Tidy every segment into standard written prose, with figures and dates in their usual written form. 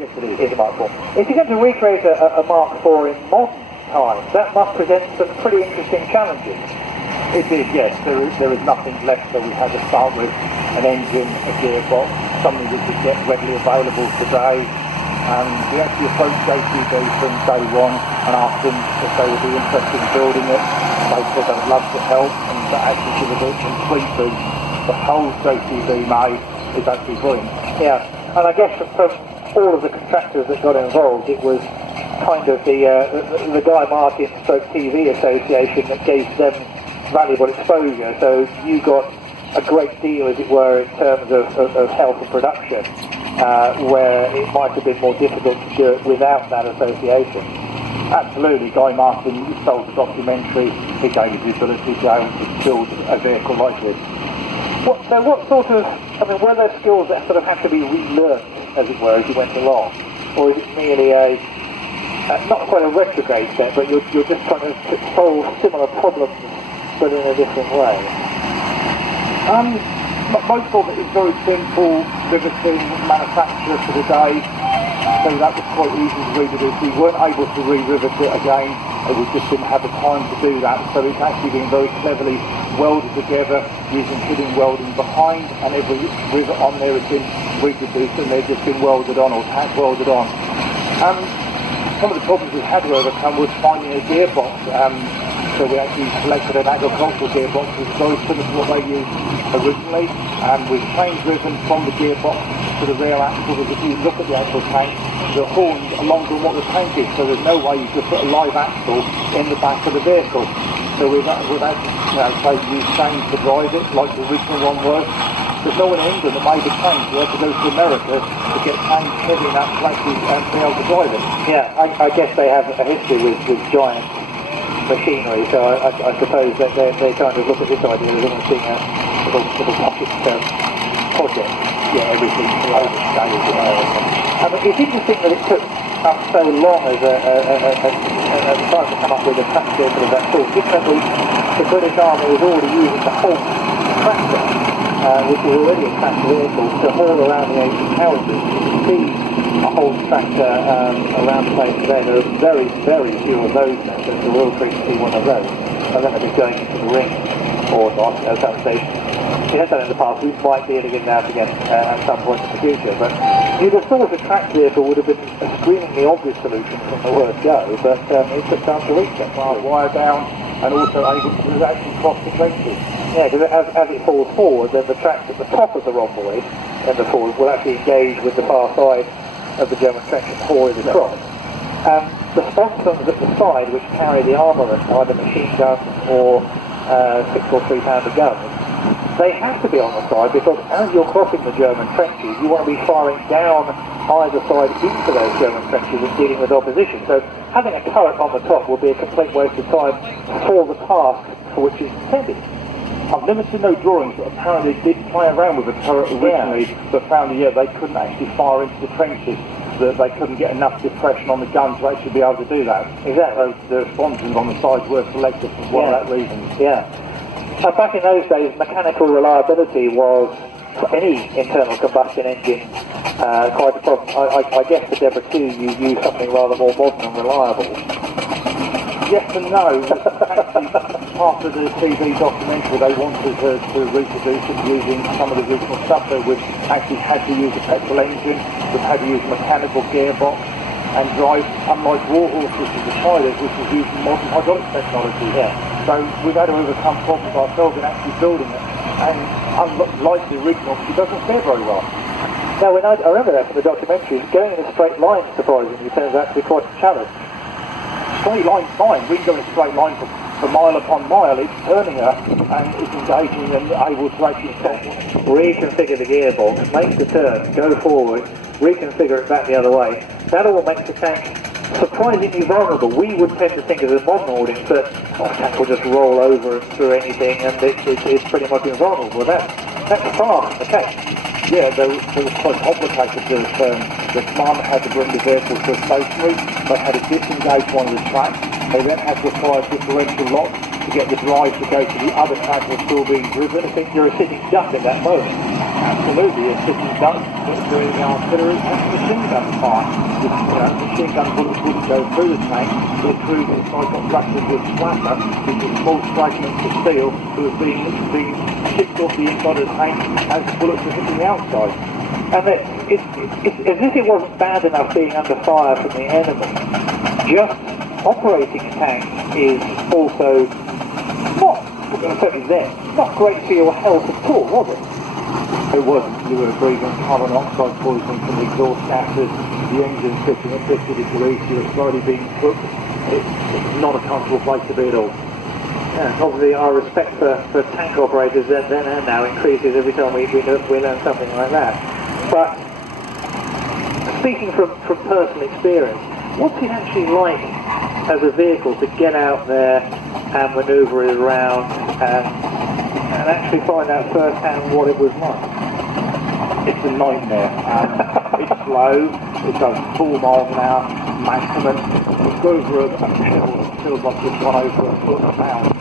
Yes, it is. Is a Mark IV. If you're going to recreate a Mark IV in modern times, that must present some pretty interesting challenges. It did, yes. There is nothing left, so we had to start with an engine, a gearbox, something that could get readily available today. We actually approached JCB from day one and asked them if they would be interested in building it. They said they would love to help and to actually give it a complete boost. The whole JCB made is actually brilliant. Yeah, and I guess from all of the contractors that got involved, it was kind of the Guy Martin Stroke TV Association that gave them valuable exposure. So you got a great deal, as it were, in terms of health and production, where it might have been more difficult to do it without that association. Absolutely. Guy Martin sold the documentary. He gave us the ability to be able to build a vehicle like this. So what sort of, I mean, were there skills that sort of had to be relearned, as it were, as you went along? Or is it merely not quite a retrograde step, but you're just trying to solve similar problems, but in a different way? Most of it is very simple, riveting, manufacture for the day, so that was quite easy to reproduce. We weren't able to re-rivet it again, we just didn't have the time to do that, so it's actually been very cleverly welded together using hidden welding behind, and every rivet on there has been reproduced and they've just been welded on or tack welded on. Some of the problems we had to overcome was finding a gearbox. So we actually selected an agricultural gearbox which was very similar to what they used originally, and we've chain driven from the gearbox to the rear axle, because if you look at the actual tank, the horns are longer than what the tank is, so there's no way you could put a live axle in the back of the vehicle. So we've actually used chains to drive it, like the original one was. There's no one in England that made the chains. We had to go to America to get chains heavy enough to actually be able to drive it. Yeah, I guess they have a history with giant machinery, so I suppose that they kind of look at this idea as almost being a little pocket project. Yeah, everything's overscaled. It's interesting that it took us so long as a time to come up with a track vehicle of that sort, given that the British Army was already using the whole tractor, which was already a track vehicle, to haul around the ancient houses. You can see a whole tractor around the place today. There are very, very few of those now, so it's a real treat to see one of those. And then they'll be going into the ring, or not, at some stage. It has done in the past. We might be able to get it out again at some point in the future, but you'd have thought a track vehicle would have been a screamingly obvious solution from the word go, but it took time to reach that. Wire down, and also able to actually cross the trenches. Yeah, because as it falls forward, then the tracks at the top of the rhomboid and the forward will actually engage with the far side of the German trench and haul it across. The sponsons at the side, which carry the armament, either machine guns or 6 or 3 pounder guns, they have to be on the side, because as you're crossing the German trenches, you want to be firing down either side into those German trenches and dealing with opposition. So having a turret on the top would be a complete waste of time for the task for which it's intended. I've never seen no drawings, but apparently they did play around with a turret originally, but found that they couldn't actually fire into the trenches, that they couldn't get enough depression on the gun to actually be able to do that. Exactly. So the sponsons on the sides were selected for one of that reason. Yeah. Back in those days, mechanical reliability was, for any internal combustion engine, quite a problem. I guess for Deborah 2 you used something rather more modern and reliable. Yes and no. Actually, part of the TV documentary, they wanted to reproduce it using some of the original stuff. So we actually had to use a petrol engine, we've had to use a mechanical gearbox and drive, unlike Warhorse, which is the pilot, which is using modern hydraulic technology. Yeah. So we've had to overcome problems ourselves in actually building it. And unlike the original, it doesn't fare very well. Now, I remember that from the documentary, going in a straight line, surprisingly, turns out to be quite a challenge. Straight line's fine. We can go in a straight line for mile upon mile. It's turning her and it's engaging and able to actually stop. Reconfigure the gearbox, make the turn, go forward, reconfigure it back the other way. That all makes the tank surprisingly vulnerable. We would tend to think as a modern audience that the tank will just roll over through anything and it's pretty much invulnerable. That's far from the case. Yeah, they were quite complicated. The command had to bring the vehicle to a stationary. They had to disengage one of the tracks. They then had to apply a differential lock to get the drive to go to the other track that's still being driven. I think you're a sitting duck in that moment. Absolutely, a city does doing the artillery and machine gun fire. Machine gun bullets wouldn't go through the tank, but through the psychopractic with splatter, which is small fragments of steel that was being chipped off the inside of the tank as the bullets were hitting the outside. And it's as if it wasn't bad enough being under fire from the enemy. Just operating a tank is also not great for your health at all, was it? It wasn't. You were breathing carbon dioxide poison from the exhaust gases, the engine sitting at 50 degrees, you were slowly being cooked. It's not a comfortable place to be at all. Yeah, obviously our respect for tank operators then and now increases every time we learn something like that. But speaking from personal experience, what's it actually like as a vehicle to get out there and manoeuvre it around and actually find out firsthand what it was like? It's a nightmare. It's slow, it does 4 miles an hour maximum. It goes over a pebble, it feels like it's gone over a foot a pound.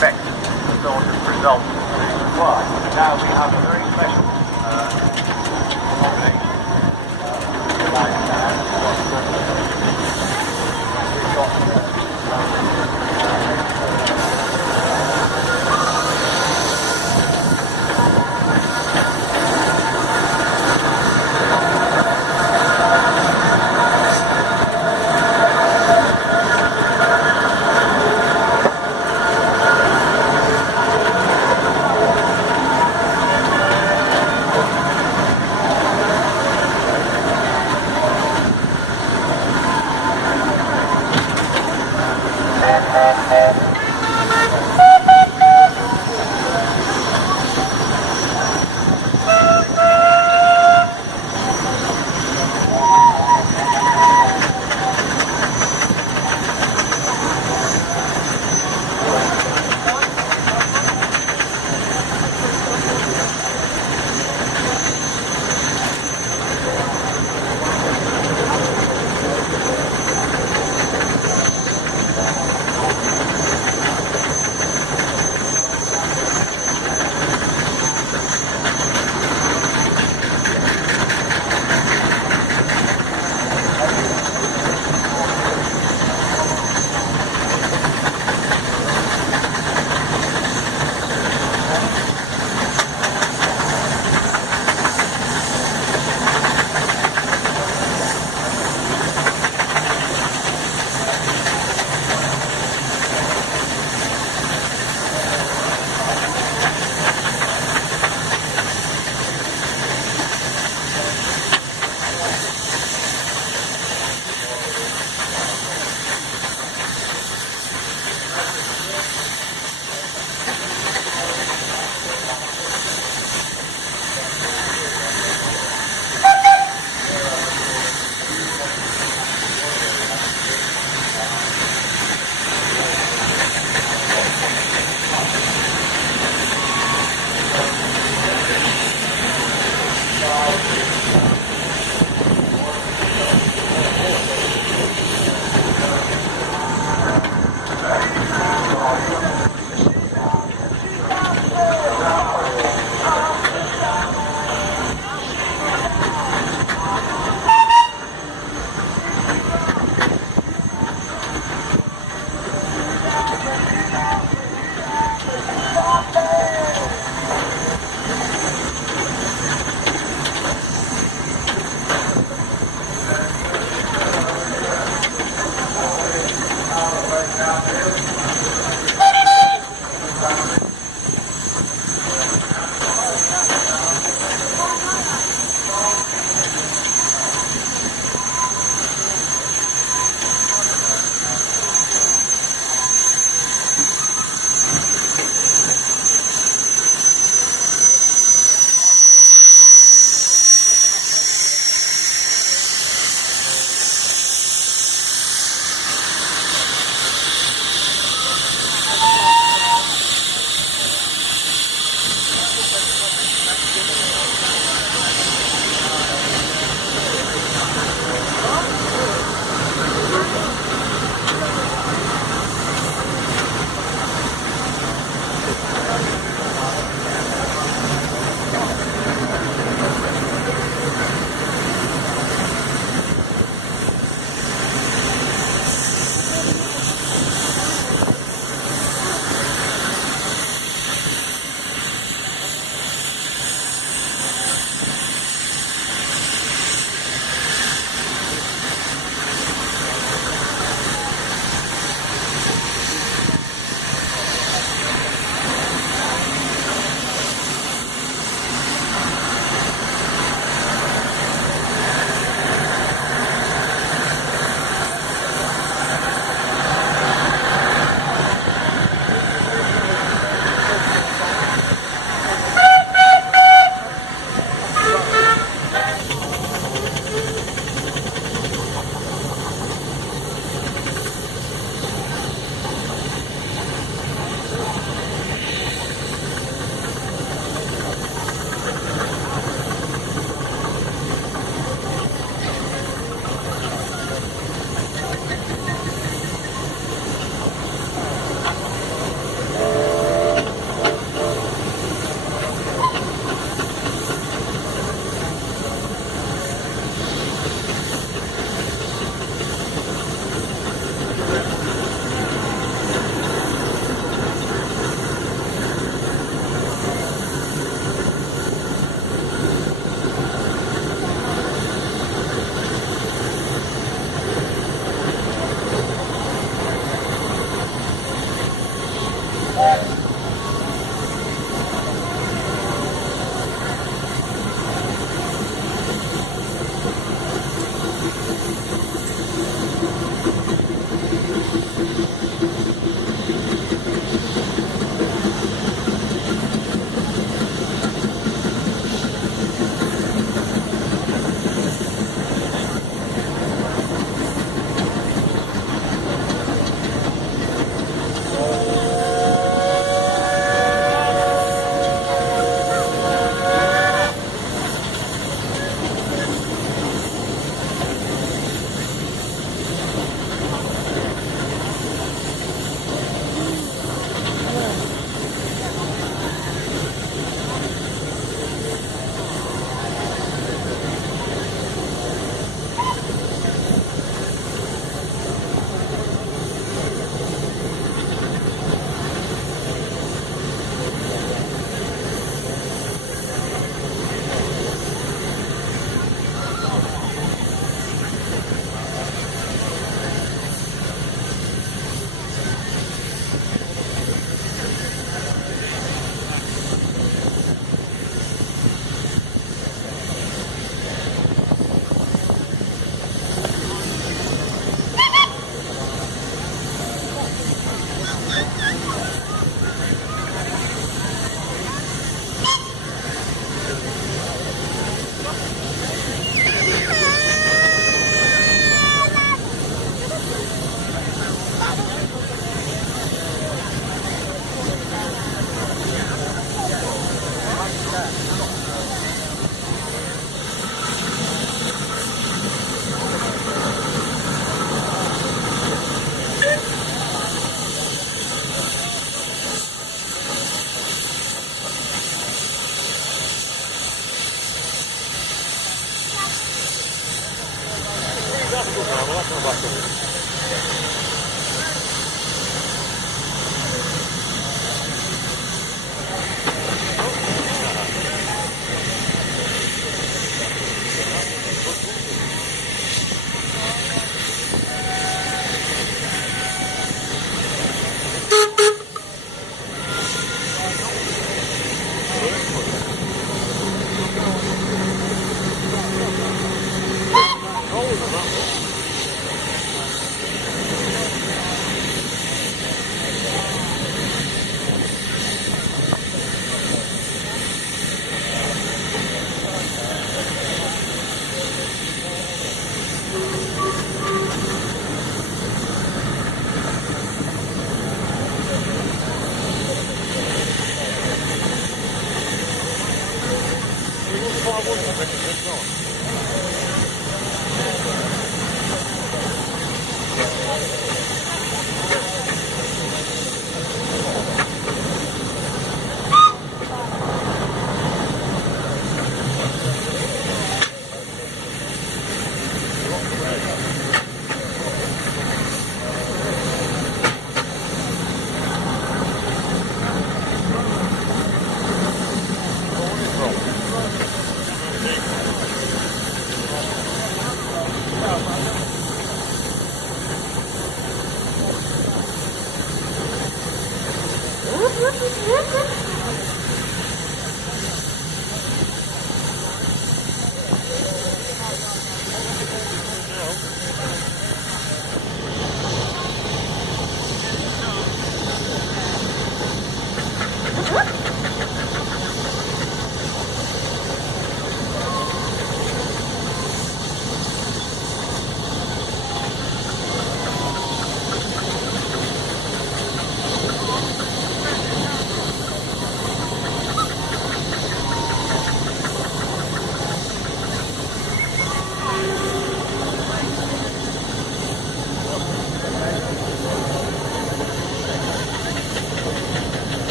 expect the sort of result to apply. Now we have a very special combination.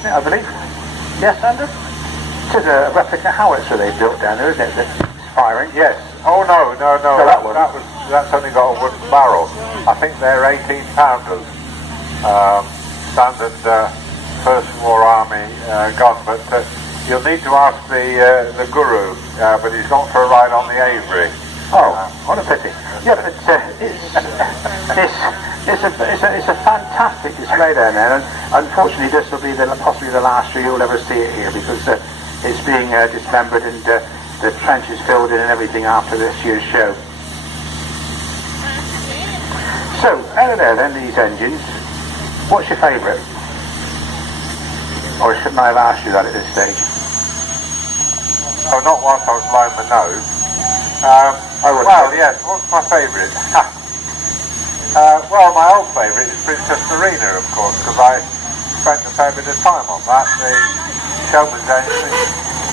Isn't it, I believe? Yes, Anders? It is a replica howitzer they built down there, isn't it? That's firing. Yes. Oh no. So That's only got a wooden barrel. I think they're 18-pounders. Standard First War Army gun, but you'll need to ask the guru. But he's gone for a ride on the Avery. Oh, what a pity. Yeah, but it's a fantastic display down there, and unfortunately this will be possibly the last year you'll ever see it here, because it's being dismembered and the trenches filled in and everything after this year's show. So, out of there then, these engines, what's your favourite? Or shouldn't I have asked you that at this stage? Oh, not whilst I was blowing my nose. Well, yes, what's my favourite? Well, my old favourite is Princess Marina, of course, because I spent a fair bit of time on that. The Showman's engine is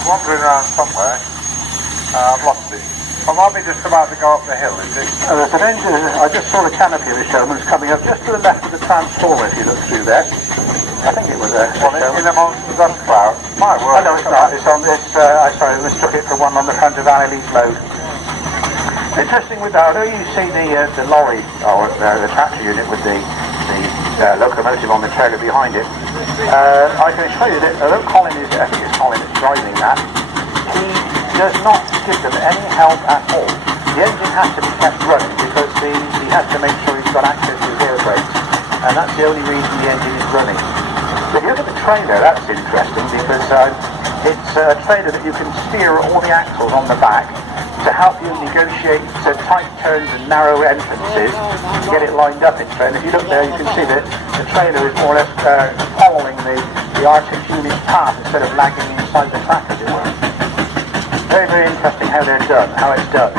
wandering around somewhere. I've lost it. I might be just about to go up the hill, is it? There's an engine, I just saw the canopy of the Showman's coming up just to the left of the transformer if you look through there. I think it was a in amongst the dust cloud. My word. Oh no, it's not. It's on this, I sorry, I mistook it for one on the front of Annalise Load. Interesting with that, although you see the lorry, or the tractor unit with the locomotive on the trailer behind it, I can assure you that although Colin is, I think it's Colin that's driving that, he does not give them any help at all. The engine has to be kept running because he has to make sure he's got access to his air brakes, and that's the only reason the engine is running. But if you look at the trailer, that's interesting because it's a trailer that you can steer all the axles on the back to help you negotiate tight turns and narrow entrances to get it lined up in train. If you look there, you can see that the trailer is more or less following the R6 unit path instead of lagging inside the track, as it were. Very, very interesting how they're done, how it's done.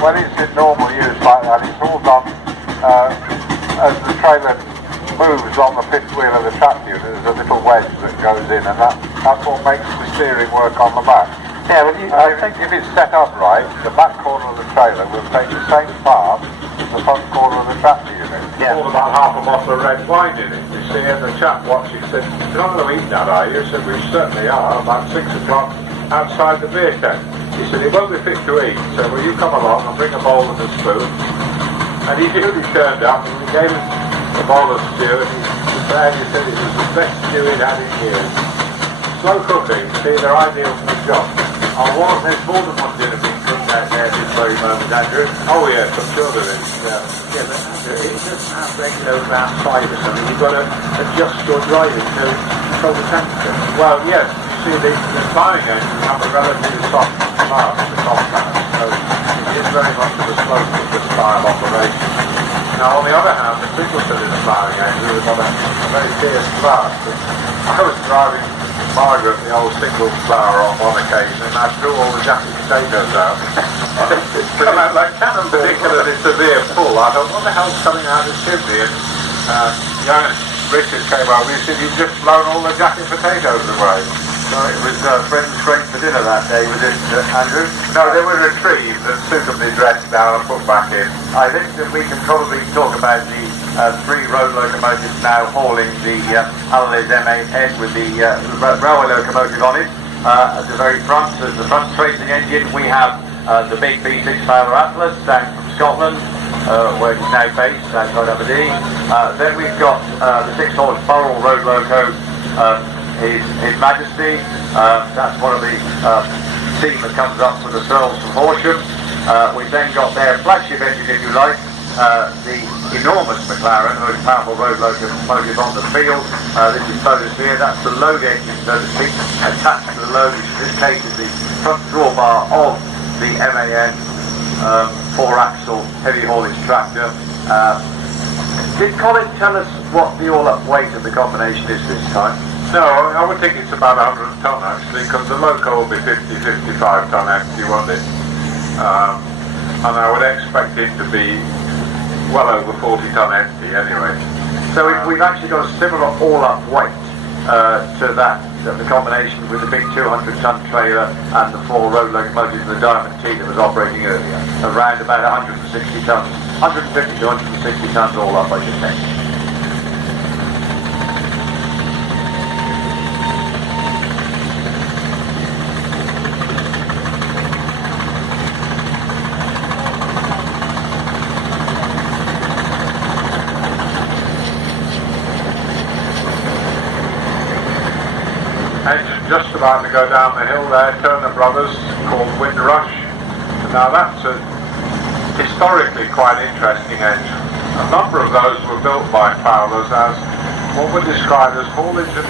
When it's in normal use like that, it's all done as the trailer moves on the fifth wheel of the tractor unit. There's a little wedge that goes in, and that's what makes the steering work on the back. Yeah, well, I think if it's set up right, the back corner of the trailer will take the same path as the front corner of the tractor unit. Yeah. All about half a bottle of red wine in it, you see, and the chap watching said, "You're not going to eat that, are you?" I said, "We certainly are, about 6 o'clock outside the beer tent." He said, "It won't be fit to eat." So, "Well, you come along and bring a bowl and a spoon." And he duly turned up and we gave him a bowl of stew, and he said it was the best stew he'd had in years. Slow cooking, see, they're ideal for the job. There's more than one dinner being cooked out there at this very moment, Andrew. Oh yes, I'm sure there is. Yeah, but Andrew, it doesn't have regular glass 5 or something. You've got to adjust your driving to control the temperature. Well, yes, you see, the firing engines have a relatively soft start, the compound, so it is very much of a slow cooker style operation. Now, on the other hand, the single cylinder firing engine has got a very fierce blast. I was driving Margaret, the old single flower, on one occasion, and I threw all the jacket potatoes out. It's come out like cannon, particularly severe pull. I thought, what the hell's coming out of the chimney? And young Richard came over, he said, "You've just blown all the jacket potatoes away." So it was friends straight for dinner that day, was it, Andrew? No, they were retrieved and suitably dressed now and put back in. I think that we can probably talk about the 3 road locomotives now hauling the Haulage M8N with the railway locomotive on it. At the very front, as the front tracing engine, we have the big B6 Fowler Atlas down from Scotland, where it's now based outside Aberdeen. Then we've got the 6-horse Burrell road loco, His Majesty. That's one of the team that comes up with the Searles from Horsham. We've then got their flagship engine, if you like, the enormous McLaren, the most powerful road locomotive on the field. This is focused here. That's the load engine, so to speak, attached to the load, which in this case is the front drawbar of the MAN 4-axle heavy haulage tractor. Did Colin tell us what the all-up weight of the combination is this time? No, I would think it's about 100 tonne actually, because the loco will be 50-55 tonne empty, won't it? And I would expect it to be well over 40 tonne empty anyway. So if we've actually got a similar all-up weight to that, the combination with the big 200 tonne trailer and the 4 road locomotives and the Diamond T that was operating earlier, around about 160 tonnes, 150 to 160 tonnes all up, I should think. Engine just about to go down the hill there, Turner Brothers, called Windrush. Now that's a historically quite interesting engine. A number of those were built by Fowlers as what were described as haulage and